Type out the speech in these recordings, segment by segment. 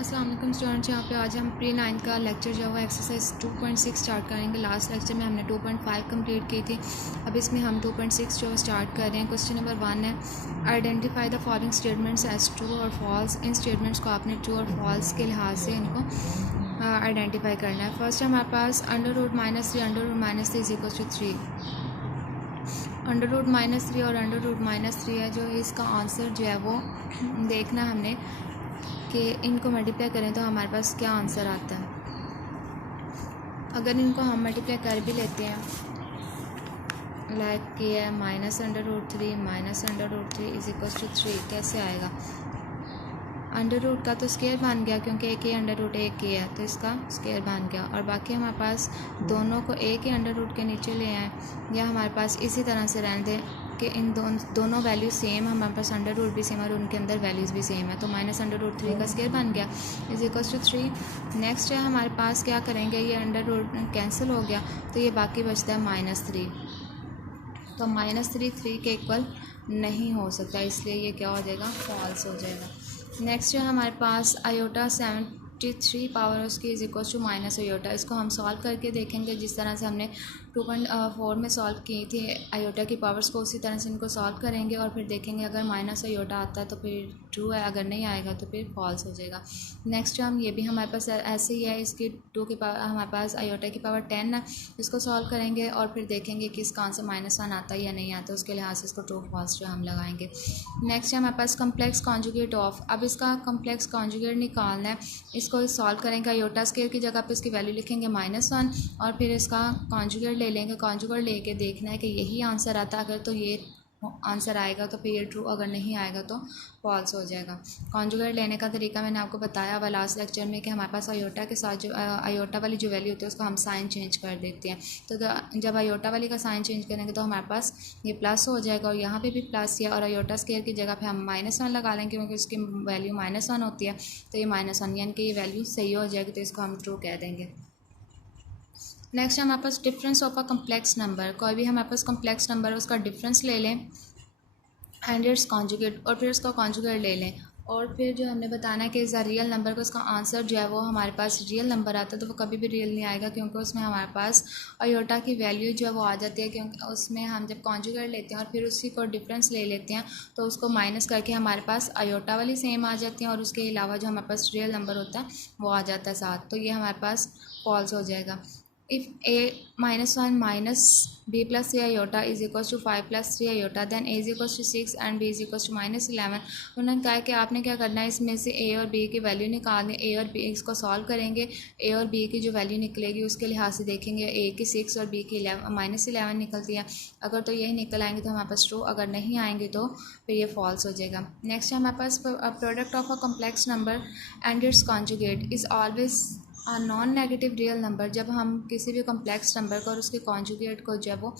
अस्सलाम वालेकुम स्टूडेंट्स। यहाँ पे आज हम प्री 9 का लेक्चर जो है वो एक्सरसाइज 2.6 स्टार्ट करेंगे। लास्ट लेक्चर में हमने 2.5 कंप्लीट की थी। अब इसमें हम 2.6 जो स्टार्ट कर रहे हैं। क्वेश्चन नंबर 1 है, identify the following statements as true और फॉल्स। इन स्टेटमेंट्स को आपने ट्रू और फॉल्स के लिहाज से इनको आइडेंटिफाई करना है। फर्स्ट हमारे पास √-3 √-3 इज इक्वल टू 3। √-3 और √-3 है जो इसका आंसर जो है वो देखना हमने कि इनको मल्टीप्लाई करें तो हमारे पास क्या आंसर आता है। अगर इनको हम मल्टीप्लाई कर भी लेते हैं, लाइक ये है -√3 इज इक्वल टू 3, कैसे आएगा? अंडर रूट का तो स्केयर बन गया क्योंकि एक ही अंडर रूट एक ही है तो इसका स्केयर बन गया। और बाकी हमारे पास दोनों को एक ही अंडर रूट के नीचे ले आए या हमारे पास इसी तरह से रहने दें कि इन दोनों वैल्यू सेम, हमारे पास अंडर रूट भी सेम और उनके अंदर वैल्यूज़ भी सेम है। तो -√3 का स्केयर बन गया इज इक्वल टू 3। नेक्स्ट है हमारे पास क्या करेंगे, ये अंडर रूट कैंसिल हो गया तो ये बाकी बचता है -3। तो -3 के इक्वल नहीं हो सकता, इसलिए ये क्या हो जाएगा, फॉल्स हो जाएगा। नेक्स्ट है हमारे पास आयोटा 73 पावर उसकी is equal to minus iota. इसको हम सॉल्व करके देखेंगे जिस तरह से हमने 2.4 में सॉल्व की थी आयोटा की पावर्स को, उसी तरह से इनको सॉल्व करेंगे और फिर देखेंगे अगर माइनस आयोटा आता है तो फिर ट्रू है, अगर नहीं आएगा तो फिर फॉल्स हो जाएगा। नेक्स्ट हम ये भी हमारे पास ऐसे ही है, इसकी 2 की पावर हमारे पास आयोटा की पावर 10 है, इसको सॉल्व करेंगे और फिर देखेंगे कि इसका आंसर -1 आता है या नहीं आता, उसके लिहाज से इसको ट्रू फॉल्स जो हम लगाएंगे। नेक्स्ट है हमारे पास कम्प्लेक्स कॉन्जुगेट ऑफ। अब इसका कम्प्लेक्स कॉन्जुगेट निकालना है, इसको सॉल्व करेंगे। आयोटा स्केयर की जगह पे इसकी वैल्यू लिखेंगे -1 और फिर इसका कॉन्जुगेट ले लेंगे। कॉन्जुगेट लेके देखना है कि यही आंसर आता है, अगर तो ये आंसर आएगा तो फिर ये ट्रू, अगर नहीं आएगा तो फॉल्स हो जाएगा। कॉन्जुगेट लेने का तरीका मैंने आपको बताया हुआ लास्ट लेक्चर में कि हमारे पास आयोटा के साथ जो आयोटा वाली जो वैल्यू होती है उसका हम साइन चेंज कर देते हैं। तो जब आयोटा वाली का साइन चेंज करेंगे तो हमारे पास ये प्लस हो जाएगा और यहाँ पे भी प्लस है, और आयोटा स्केयर की जगह पे हम -1 लगा लेंगे क्योंकि उसकी वैल्यू -1 होती है। तो ये -1 यानी कि ये वैल्यू सही हो जाएगी, तो इसको हम ट्रू कह देंगे। नेक्स्ट है हमारे पास difference of a complex number. कोई भी हमारे पास कम्प्लेक्स नंबर है उसका डिफरेंस ले लें एंड इट्स कॉन्जुगेट, और फिर उसका कॉन्जुगेट ले लें और फिर जो हमने बताना है कि इस रियल नंबर का उसका आंसर जो है वो हमारे पास रियल नंबर आता है, तो वो कभी भी रियल नहीं आएगा क्योंकि उसमें हमारे पास आयोटा की वैल्यू जो है वो आ जाती है। क्योंकि उसमें हम जब कॉन्जुगेट लेते हैं और फिर उसी को डिफरेंस ले लेते हैं तो उसको माइनस करके हमारे पास आयोटा वाली सेम आ जाती हैं और उसके अलावा जो हमारे पास रियल नंबर होता है वो आ जाता है साथ, तो ये हमारे पास फॉल्स हो जाएगा। If a -1 minus b plus c iota is equals to 5 plus 3 iota, then a is equals to 6 and b is equals to -11। उन्होंने कहा कि आपने क्या करना है, इसमें से a और b की वैल्यू निकालनी। a और b इसको सॉल्व करेंगे, a और b की जो वैल्यू निकलेगी उसके लिहाज से देखेंगे a की 6 और b की -11 निकलती है। अगर तो यही निकल आएंगे तो हमारे पास ट्रू, अगर नहीं आएंगे तो फिर ये फॉल्स हो जाएगा। नेक्स्ट हमारे पास product of a complex number and its conjugate is always non negative real number. जब हम किसी भी कम्प्लेक्स नंबर का और उसके कॉन्जुगेट को जब वो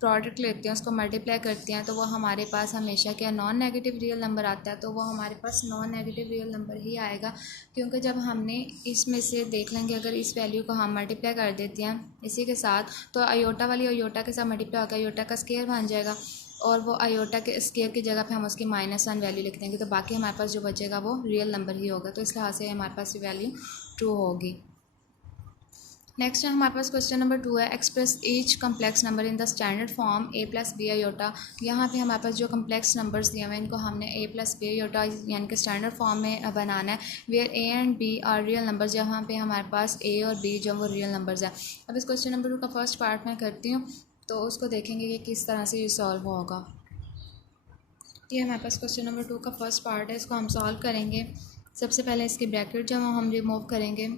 प्रोडक्ट लेते हैं, उसको मल्टीप्लाई करते हैं, तो वो हमारे पास हमेशा क्या नॉन नेगेटिव रियल नंबर आता है। तो वो हमारे पास नॉन नेगेटिव रियल नंबर ही आएगा क्योंकि जब हमने इसमें से देख लेंगे अगर इस वैल्यू को हम मल्टीप्लाई कर देते हैं इसी के साथ, तो आयोटा वाली आयोटा के साथ मल्टीप्लाई होकर आयोटा का स्केयर बन जाएगा और वो आयोटा के स्केयर की जगह पे हम उसकी -1 वैल्यू लिख देंगे, तो बाकी हमारे पास जो बचेगा वो रियल नंबर ही होगा। तो इस लिहाज से हमारे पास ये वैल्यू ट्रू होगी। नेक्स्ट है हमारे पास क्वेश्चन नंबर 2 है, express each complex number in the standard form a + b iota. यहाँ पे हमारे पास जो कम्प्लेक्स नंबर्स दिए हुए हैं इनको हमने a + b आयोटा यानी कि स्टैंडर्ड फॉर्म में बनाना है। Where a and b are real numbers, जहाँ पे हमारे पास a और b जो वो रियल नंबर्स हैं। अब इस क्वेश्चन नंबर 2 का फर्स्ट पार्ट मैं करती हूँ तो उसको देखेंगे कि किस तरह से ये सॉल्व होगा। ये हमारे पास क्वेश्चन नंबर 2 का फर्स्ट पार्ट है, इसको हम सॉल्व करेंगे। सबसे पहले इसकी ब्रैकेट जो हम रिमूव करेंगे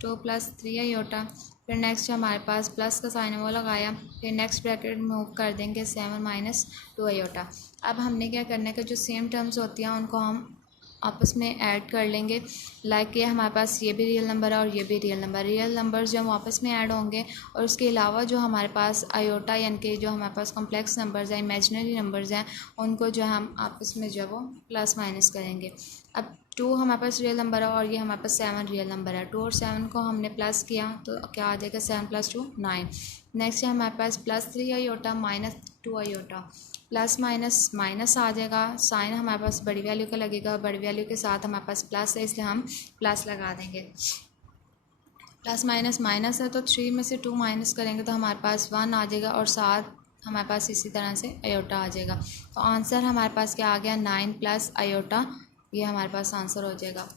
2 + 3 आयोटा, फिर नेक्स्ट हमारे पास प्लस का साइन है वो लगाया, फिर नेक्स्ट ब्रैकेट मूव कर देंगे 7 - 2 आयोटा। अब हमने क्या करना है कि जो सेम टर्म्स होती हैं उनको हम आपस में ऐड कर लेंगे। लाइक ये हमारे पास ये भी रियल नंबर है और ये भी रियल नंबर, रियल नंबर्स जो हम आपस में ऐड होंगे और उसके अलावा जो हमारे पास आयोटा यानी कि जो हमारे पास कॉम्प्लेक्स नंबर्स हैं, इमेजिनरी नंबर्स हैं, उनको जो हम आपस में जो है वो प्लस माइनस करेंगे। अब 2 हमारे पास रियल नंबर है और ये हमारे पास 7 रियल नंबर है। 2 और 7 को हमने प्लस किया तो क्या आ जाएगा, 7 + 2 9। नेक्स्ट है हमारे पास +3 iota 2 iota, plus minus minus आ जाएगा, साइन हमारे पास बड़ी वैल्यू का लगेगा, बड़ी वैल्यू के साथ हमारे पास प्लस है इसलिए हम प्लस लगा देंगे। प्लस माइनस माइनस है तो 3 में से 2 माइनस करेंगे तो हमारे पास 1 आ जाएगा और साथ हमारे पास इसी तरह से आयोटा आ जाएगा। तो आंसर हमारे पास क्या आ गया 9 प्लस आयोटा, ये हमारे पास आंसर हो जाएगा।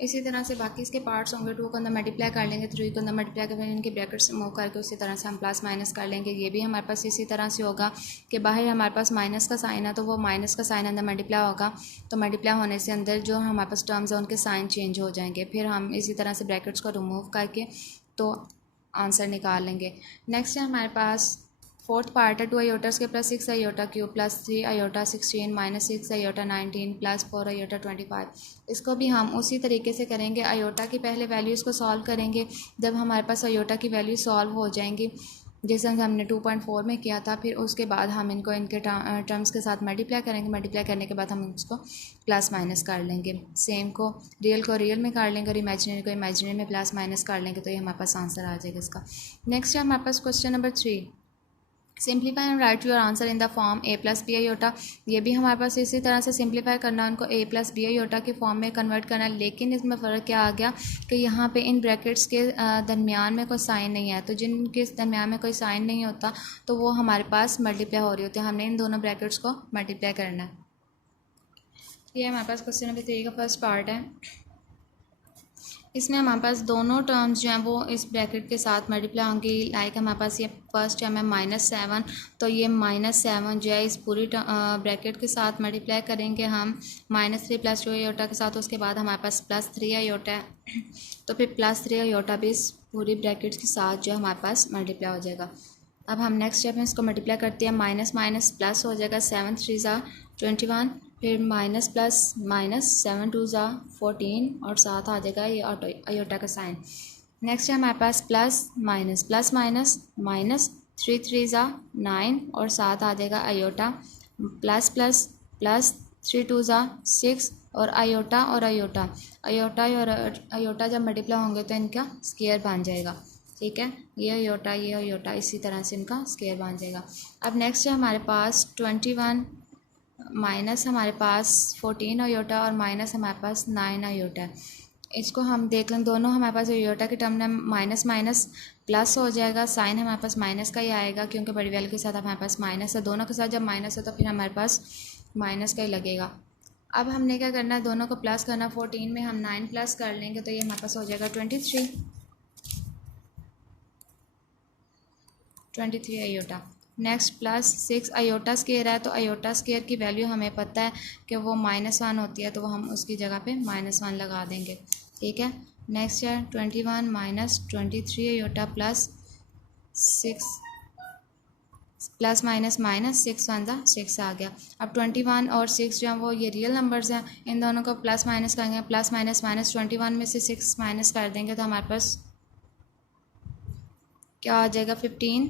इसी तरह से बाकी इसके पार्ट्स होंगे, 2 को अंदर मल्टीप्लाई कर लेंगे, 3 को अंदर मल्टीप्लाई कर लेंगे, इनके ब्रैकेट्स मूव करके उसी तरह से हम प्लस माइनस कर लेंगे। ये भी हमारे पास इसी तरह से होगा कि बाहर हमारे पास माइनस का साइन है तो वो माइनस का साइन अंदर मल्टीप्लाई होगा, तो मल्टीप्लाई होने से अंदर जो हमारे पास टर्म्स हैं उनके साइन चेंज हो जाएंगे। फिर हम इसी तरह से ब्रैकेट्स को रिमूव करके तो आंसर निकाल लेंगे। नेक्स्ट है हमारे पास फोर्थ पार्ट है 2 आयोटा के plus 6 iota cube plus 3 iota 16 minus 6 iota 19 plus 4 iota 25। इसको भी हम उसी तरीके से करेंगे। आयोटा की पहले वैल्यूज़ को सॉल्व करेंगे, जब हमारे पास आयोटा की वैल्यू सॉल्व हो जाएंगी जैसे हमने 2.4 में किया था, फिर उसके बाद हम इनको इनके टर्म्स के साथ मल्टीप्लाई करेंगे। मल्टीप्लाई करने के बाद हम इसको प्लस माइनस कर लेंगे। सेम को रियल में कर लेंगे और इमेजिनरी को इमेजिनरी में प्लस माइनस कर लेंगे, तो ये हमारे पास आंसर आ जाएगा इसका। नेक्स्ट है हमारे पास question number 3, simplify and write your answer in the form a plus b iota. ये भी हमारे पास इसी तरह से सिंप्लीफाई करना है, उनको ए प्लस बी आयोटा के फॉर्म में कन्वर्ट करना है। लेकिन इसमें फ़र्क क्या आ गया कि यहाँ पे इन ब्रैकेट्स के दरमियान में कोई साइन नहीं है, तो जिनके दरमियान में कोई साइन नहीं होता तो वो हमारे पास मल्टीप्लाई हो रही होती है। हमने इन दोनों ब्रैकेट्स को मल्टीप्लाई करना है। ये हमारे पास क्वेश्चन नंबर 3 का फर्स्ट पार्ट है। इसमें हमारे पास दोनों टर्म्स जो हैं वो इस ब्रैकेट के साथ मल्टीप्लाई होंगी। लाइक हमारे पास ये फर्स्ट टर्म है -7, तो ये -7 जो है इस पूरी ब्रैकेट के साथ मल्टीप्लाई करेंगे हम -3 प्लस 2 आयोटा के साथ। उसके बाद हमारे पास +3 आयोटा है, तो फिर +3 आयोटा भी इस पूरी ब्रैकेट के साथ जो है हमारे पास मल्टीप्लाई हो जाएगा। अब हम नेक्स्ट स्टेप में इसको मल्टीप्लाई करते हैं, माइनस माइनस प्लस हो जाएगा, 7 3 ज़ा 21, फिर माइनस प्लस माइनस 7 2 ज़ा 14 और साथ आ जाएगा ये आयोटा का साइन। नेक्स्ट है हमारे पास प्लस माइनस माइनस 3 3 ज़ा 9 और साथ आ जाएगा आयोटा, प्लस प्लस प्लस 3 2 ज़ा 6 और आयोटा और आयोटा जब मल्टीप्लाई होंगे तो इनका स्क्वायर बन जाएगा। ठीक है, ये आयोटा इसी तरह से इनका स्क्वायर बन जाएगा। अब नेक्स्ट है हमारे पास 21 माइनस हमारे पास 14 आयोटा और माइनस हमारे पास 9 आयोटा है। इसको हम देख लें, दोनों हमारे पास आयोटा के टर्म में माइनस माइनस प्लस हो जाएगा, साइन हमारे पास माइनस का ही आएगा क्योंकि बड़ी वैल्यू के साथ हमारे पास माइनस है। दोनों के साथ जब माइनस है तो फिर हमारे पास माइनस का ही लगेगा। अब हमने क्या करना है, दोनों को प्लस करना। 14 में हम 9 प्लस कर लेंगे तो ये हमारे पास हो जाएगा 23 iota. Next plus 6 iota square है, तो आयोटा स्क्वायर की वैल्यू हमें पता है कि वो -1 होती है, तो वो हम उसकी जगह पे -1 लगा देंगे। ठीक है, नेक्स्ट है 21 minus 23 iota plus 6 plus minus minus 6 1 ज़ा 6 आ गया। अब 21 और 6 जो है वो ये रियल नंबर्स हैं, इन दोनों को प्लस माइनस करेंगे, प्लस माइनस माइनस 21 में से 6 माइनस कर देंगे तो हमारे पास क्या आ जाएगा 15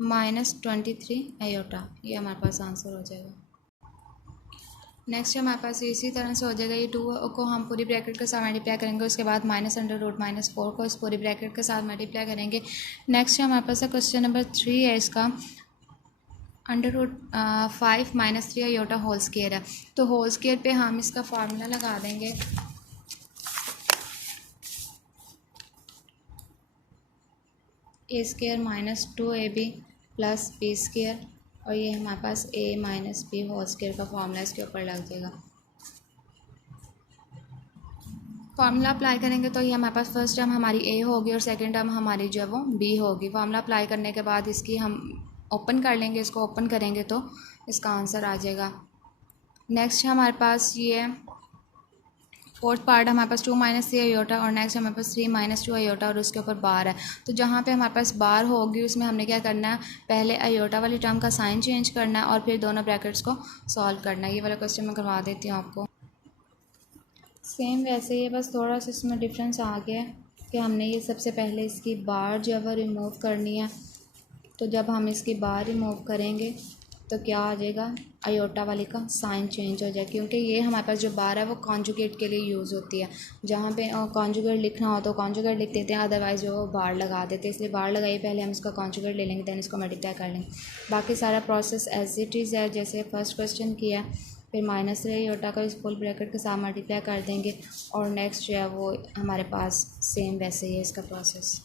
-23 आयोटा, ये हमारे पास आंसर हो जाएगा। नेक्स्ट हमारे पास इसी तरह से हो जाएगा, ये 2 को हम पूरी ब्रैकेट के साथ मल्टीप्लाई करेंगे, उसके बाद -√-4 को इस पूरी ब्रैकेट के साथ मल्टीप्लाई करेंगे। नेक्स्ट हमारे पास क्वेश्चन नंबर 3 है, इसका √5 - 3 आयोटा होल स्क्वायर है, तो होल स्क्वायर पे हम इसका फार्मूला लगा देंगे। a² - 2ab प्लस b² और ये हमारे पास a - b होल स्क्वायर का फार्मूला इसके ऊपर लग जाएगा। फार्मूला अप्लाई करेंगे तो ये हमारे पास फर्स्ट टर्म हमारी a होगी और सेकंड टर्म हमारी जो है वो b होगी। फार्मूला अप्लाई करने के बाद इसकी हम ओपन कर लेंगे, इसको ओपन करेंगे तो इसका आंसर आ जाएगा। नेक्स्ट हमारे पास ये फोर्थ पार्ट हमारे पास 2 - 3 आयोटा और नेक्स्ट हमारे पास 3 - 2 आयोटा और उसके ऊपर बार है, तो जहाँ पे हमारे पास बार होगी उसमें हमने क्या करना है, पहले आयोटा वाली टर्म का साइन चेंज करना है और फिर दोनों ब्रैकेट्स को सॉल्व करना है। ये वाला क्वेश्चन मैं करवा देती हूँ आपको। सेम वैसे ही, बस थोड़ा सा इसमें डिफरेंस आ गया है कि हमने ये सबसे पहले इसकी बार जो है वो रिमूव करनी है, तो जब हम इसकी बार रिमूव करेंगे तो क्या आ जाएगा, आयोटा वाली का साइन चेंज हो जाए, क्योंकि ये हमारे पास जो बार है वो कॉन्जुगेट के लिए यूज़ होती है। जहाँ पे कॉन्जुगेट लिखना हो तो कॉन्जुगेट लिख देते हैं, अदरवाइज़ वो बार लगा देते हैं। इसलिए बार लगाइए, पहले हम इसका कॉन्जुगेट ले लेंगे, दैन इसको मल्टीप्लाई कर लेंगे। बाकी सारा प्रोसेस एज इट इज़ है जैसे फर्स्ट क्वेश्चन किया है। फिर माइनस आयोटा का इस फुल ब्रैकेट के साथ मल्टीप्लाई कर देंगे और नेक्स्ट जो है वो हमारे पास सेम वैसे ही है इसका प्रोसेस।